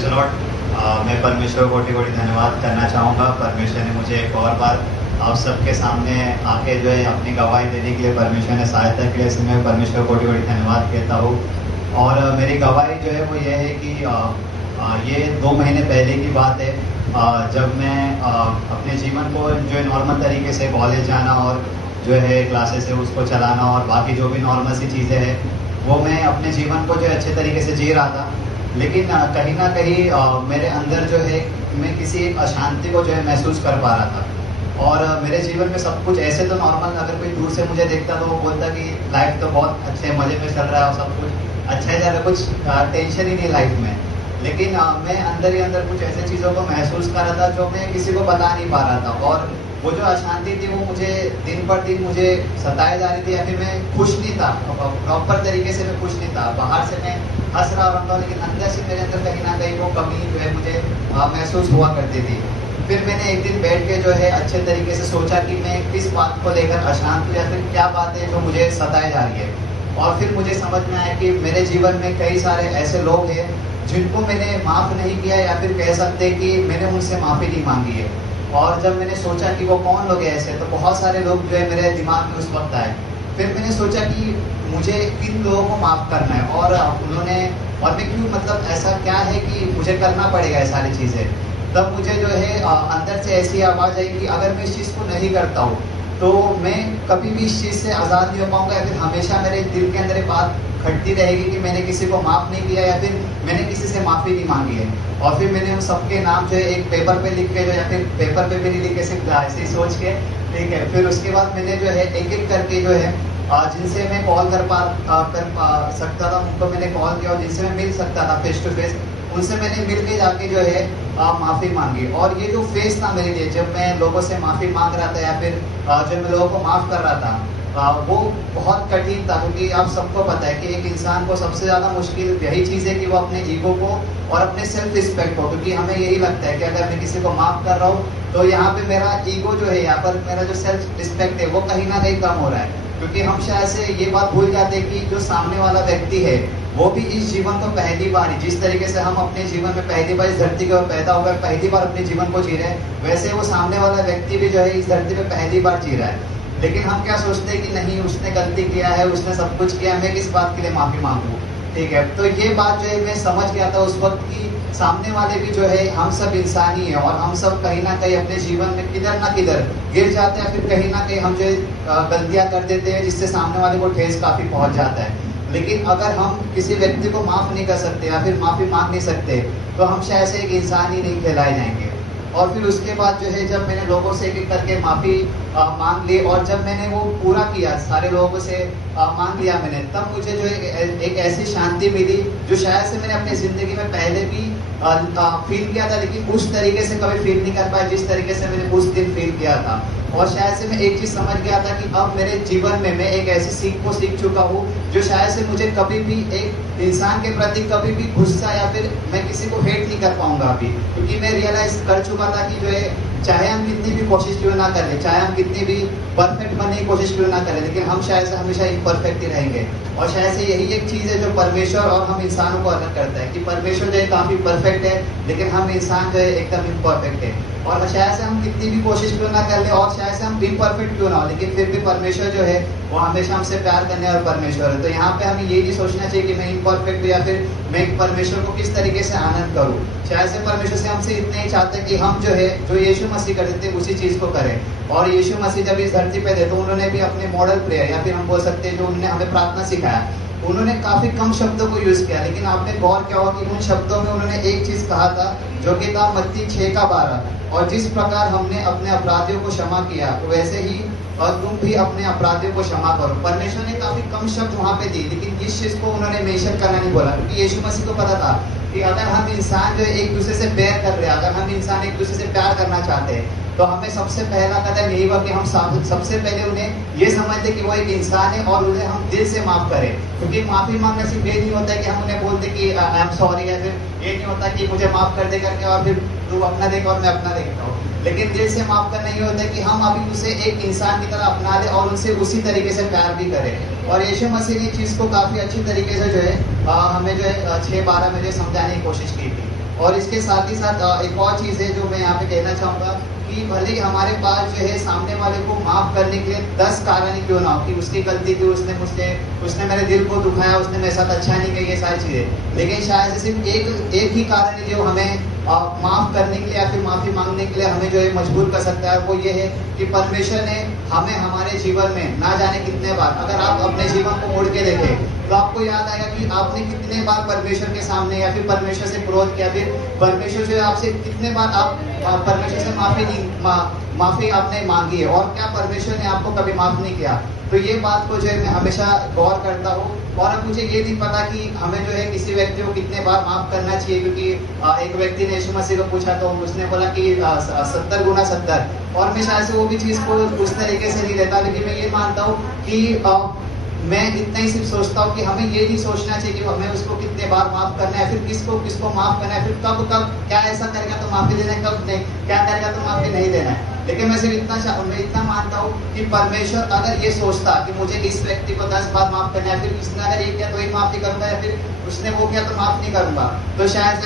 Praise the Lord. मैं परमेश्वर को कोटि-कोटि धन्यवाद करना चाहूँगा। परमेश्वर ने मुझे एक और बार आप सबके सामने आके जो है अपनी गवाही देने के लिए परमेश्वर ने सहायता की, इसलिए मैं परमेश्वर को कोटि-कोटि धन्यवाद कहता हूँ। और मेरी गवाही जो है वो ये है कि ये 2 महीने पहले की बात है, जब मैं अपने जीवन को जो है नॉर्मल तरीके से कॉलेज जाना और जो है क्लासेस है उसको चलाना और बाकी जो भी नॉर्मल सी चीज़ें हैं वो मैं अपने जीवन को जो है अच्छे तरीके से जी रहा था। लेकिन कहीं न कहीं मेरे अंदर जो है मैं किसी अशांति को जो है महसूस कर पा रहा था। और मेरे जीवन में सब कुछ ऐसे तो नॉर्मल, अगर कोई दूर से मुझे देखता तो वो बोलता कि लाइफ तो बहुत अच्छे मज़े में चल रहा है और सब कुछ अच्छा ही जा रहा है, कुछ टेंशन ही नहीं लाइफ में। लेकिन मैं अंदर ही अंदर कुछ ऐसे चीज़ों को महसूस कर रहा था जो मैं किसी को बता नहीं पा रहा था। और वो जो अशांति थी वो मुझे दिन पर दिन मुझे सताए जा रही थी। अभी मैं खुश नहीं था, प्रॉपर तरीके से मैं खुश नहीं था। बाहर से मैं हंस रहा था लेकिन अंदर से मेरे अंदर कहीं ना कहीं वो कमी जो है मुझे महसूस हुआ करती थी। फिर मैंने एक दिन बैठ के जो है अच्छे तरीके से सोचा कि मैं किस बात को लेकर अशांत हूँ या फिर क्या बात है जो मुझे सताए जा रही है। और फिर मुझे समझ में आया कि मेरे जीवन में कई सारे ऐसे लोग हैं जिनको मैंने माफ़ नहीं किया, या फिर कह सकते कि मैंने उनसे माफ़ी नहीं मांगी है। और जब मैंने सोचा कि वो कौन लोग हैं ऐसे, तो बहुत सारे लोग जो है मेरे दिमाग में उस वक्त आए। फिर मैंने सोचा कि मुझे किन लोगों को माफ़ करना है और उन्होंने और मैं क्यों, मतलब ऐसा क्या है कि मुझे करना पड़ेगा ये सारी चीज़ें। तब मुझे जो है अंदर से ऐसी आवाज़ आई कि अगर मैं इस चीज़ को नहीं करता हूँ तो मैं कभी भी इस चीज़ से आज़ाद नहीं हो पाऊँगा, या फिर हमेशा मेरे दिल के अंदर ये बात खटती रहेगी कि मैंने किसी को माफ़ नहीं किया या फिर मैंने किसी से माफ़ी नहीं मांगी है। और फिर मैंने उन सबके नाम जो है एक पेपर पे लिख के जो, या फिर पेपर पे भी नहीं लिख के सिर्फ ऐसे ही सोच के, ठीक है। फिर उसके बाद मैंने जो है एक एक करके जो है जिनसे मैं कॉल कर सकता था उनको मैंने कॉल किया, और जिनसे मैं मिल सकता था फेस टू फेस उनसे मैंने मिल के जाके जो है माफ़ी मांगी। और ये जो फेस था मेरे लिए, जब मैं लोगों से माफ़ी मांग रहा था या फिर जब मैं लोगों को माफ़ कर रहा था, वो बहुत कठिन था। क्योंकि आप सबको पता है कि एक इंसान को सबसे ज़्यादा मुश्किल यही चीज़ है कि वो अपने ईगो को और अपने सेल्फ रिस्पेक्ट को, क्योंकि हमें यही लगता है कि अगर मैं किसी को माफ़ कर रहा हूँ तो यहाँ पे मेरा ईगो जो है, यहाँ पर मेरा जो सेल्फ रिस्पेक्ट है वो कहीं ना कहीं कम हो रहा है। क्योंकि हम शायद से ये बात भूल जाते हैं कि जो सामने वाला व्यक्ति है वो भी इस जीवन को पहली बार, जिस तरीके से हम अपने जीवन में पहली बार इस धरती के ऊपर पैदा होकर पहली बार अपने जीवन को जी रहे हैं, वैसे वो सामने वाला व्यक्ति भी जो है इस धरती पे पहली बार जी रहा है। लेकिन हम क्या सोचते हैं कि नहीं, उसने गलती किया है, उसने सब कुछ किया, मैं किस बात के लिए माफ़ी मांगूँ, ठीक है। तो ये बात जो है मैं समझ गया था उस वक्त की सामने वाले भी जो है हम सब इंसान ही है, और हम सब कहीं ना कहीं अपने जीवन में किधर ना किधर गिर जाते हैं, फिर कहीं ना कहीं हम जो गलतियां कर देते हैं जिससे सामने वाले को ठेस काफ़ी पहुंच जाता है। लेकिन अगर हम किसी व्यक्ति को माफ़ नहीं कर सकते या फिर माफ़ी मांग नहीं सकते तो हम शायद से एक इंसान ही नहीं कहलाए जाएंगे। और फिर उसके बाद जो है जब मैंने लोगों से एक एक करके माफ़ी मांग ली, और जब मैंने वो पूरा किया, सारे लोगों से मांग लिया मैंने, तब मुझे जो एक ऐसी शांति मिली जो शायद से मैंने अपनी ज़िंदगी में पहले भी फील किया था, लेकिन उस तरीके से कभी फील नहीं कर पाया जिस तरीके से मैंने उस दिन फील किया था। और शायद से मैं एक चीज़ समझ गया था कि अब मेरे जीवन में मैं एक ऐसी सीख को सीख चुका हूँ जो शायद से मुझे कभी भी एक इंसान के प्रति कभी भी गुस्सा या फिर मैं किसी को हेट नहीं कर पाऊंगा अभी। क्योंकि मैं रियलाइज कर चुका था कि जो है चाहे हम कितनी भी कोशिश क्यों ना करें, चाहे हम कितनी भी परफेक्ट बनने की कोशिश क्यों ना करें, लेकिन हम शायद से हमेशा इम्परफेक्ट ही रहेंगे। और शायद से यही एक चीज़ है जो परमेश्वर और हम इंसानों को अलग करता है, कि परमेश्वर जो है काफ़ी परफेक्ट है लेकिन हम इंसान जो है एकदम इम्परफेक्ट है। और शायद से हम कितनी भी कोशिश क्यों ना कर ले और शायद से हम इम्परफेक्ट क्यों ना हो, लेकिन फिर भी परमेश्वर जो है वो हमेशा हमसे प्यार करने और परमेश्वर है। तो यहाँ पे हमें ये नहीं सोचना चाहिए कि मैं इम्परफेक्ट हूँ या फिर मैं परमेश्वर को किस तरीके से आनंद करूँ। शायद से परमेश्वर से हमसे इतने ही चाहते हैं कि हम जो है जो यीशु मसीह करते थे उसी चीज़ को करें। और यीशु मसीह जब इस धरती पे थे तो उन्होंने भी अपने मॉडल प्रेयर, या फिर हम बोल सकते हैं जो उन्होंने हमें प्रार्थना सिखाया, उन्होंने काफ़ी कम शब्दों को यूज़ किया, लेकिन आपने गौर किया होगा कि उन शब्दों में उन्होंने एक चीज़ कहा था जो कि था मत्ती 6:12, और जिस प्रकार हमने अपने अपराधियों को क्षमा किया वैसे ही और तुम भी अपने अपराधियों को क्षमा करो। परमेश्वर ने काफ़ी कम शब्द वहाँ पे दी, लेकिन इस चीज़ को उन्होंने मेंशन करना नहीं बोला, क्योंकि यीशु मसीह को पता था कि अगर हम इंसान जो एक दूसरे से प्यार कर रहे हैं, अगर हम इंसान एक दूसरे से प्यार करना चाहते हैं तो हमें सबसे पहला कदम यही हुआ कि हम सबसे पहले उन्हें ये समझते कि वो एक इंसान है और उन्हें हम दिल से माफ़ करें। क्योंकि माफ़ी मांगना सिर्फ ये नहीं होता है कि हम उन्हें बोलते कि आई एम सॉरी, या फिर ये नहीं होता कि मुझे माफ़ कर दे करके और फिर तू अपना देगा और मैं अपना देखता हूँ। लेकिन दिल से माफ़ करना ये होता है कि हम अभी उसे एक इंसान की तरह अपना लें और उनसे उसी तरीके से प्यार भी करें। और यीशु मसीह ने इस चीज़ को काफ़ी अच्छी तरीके से जो है हमें जो है 6:12 में जो समझाने की कोशिश की थी। और इसके साथ ही साथ एक और चीज़ है जो मैं यहाँ पे कहना चाहूँगा कि भले ही हमारे पास जो है सामने वाले को माफ करने के लिए 10 कारण ही क्यों ना हो कि उसकी गलती थी, उसने मेरे दिल को दुखाया, उसने मेरे साथ अच्छा नहीं किया, ये सारी चीज़ें, लेकिन शायद सिर्फ एक ही कारण है जो हमें माफ करने के लिए या फिर माफी मांगने के लिए हमें जो है मजबूर कर सकता है। वो ये है कि परमेश्वर ने हमें हमारे जीवन में ना जाने कितने बार, अगर आप अपने जीवन को मुड़ के देखें तो आपको याद आएगा कि आपने कितने बार परमेश्वर के सामने या फिर परमेश्वर से क्रोध किया, फिर परमेश्वर जो है आपसे कितने बार आप परमेश्वर से माफी आपने मांगी है, और क्या परमेश्वर ने आपको कभी माफ नहीं किया। तो ये बात को जो है मैं हमेशा गौर करता हूँ। और अब मुझे ये नहीं पता कि हमें जो है किसी व्यक्ति को कितने बार माफ करना चाहिए, क्योंकि एक व्यक्ति ने यीशु मसीह को पूछा तो उसने बोला कि 70 गुना 70, और मैं शायद से वो भी चीज़ को उस तरीके से नहीं लेता, लेकिन मैं ये मानता हूँ कि मैं इतना ही सिर्फ सोचता हूँ कि हमें ये नहीं सोचना चाहिए कि हमें उसको कितने बार माफ करना है, फिर किसको माफ करना है, फिर कब क्या ऐसा करेगा तो माफी देना है, कब नहीं क्या करेगा तो माफी नहीं देना है। लेकिन मैं सिर्फ मैं इतना मानता हूँ कि परमेश्वर अगर ये सोचता कि मुझे इस व्यक्ति को 10 बार माफ करना है, फिर उसने अगर ये किया तो ही माफ नहीं करूंगा, या फिर उसने वो किया तो माफ नहीं करूंगा, तो शायद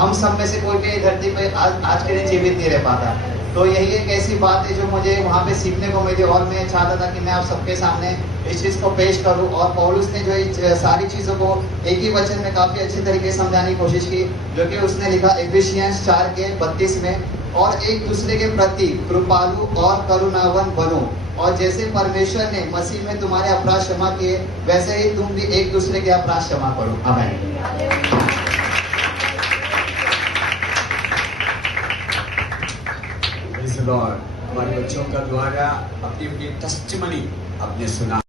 हम सब में से कोई भी धरती पे आज के दिन जीवित नहीं रह पाता। तो यही एक ऐसी बात है जो मुझे वहाँ पे सीखने को मिली, और मैं चाहता था कि मैं आप सबके सामने इस चीज़ को पेश करूँ। और पौलुस ने जो सारी चीज़ों को एक ही वचन में काफ़ी अच्छे तरीके से समझाने की कोशिश की, जो कि उसने लिखा इफिसियंस 4:32 में, और एक दूसरे के प्रति कृपालु और करुणावान बनो, और जैसे परमेश्वर ने मसीह में तुम्हारे अपराध क्षमा किए, वैसे ही तुम भी एक दूसरे के अपराध क्षमा करो। आमीन। हमारे बच्चों का द्वारा अपनी टेस्टिमनी आपने सुना।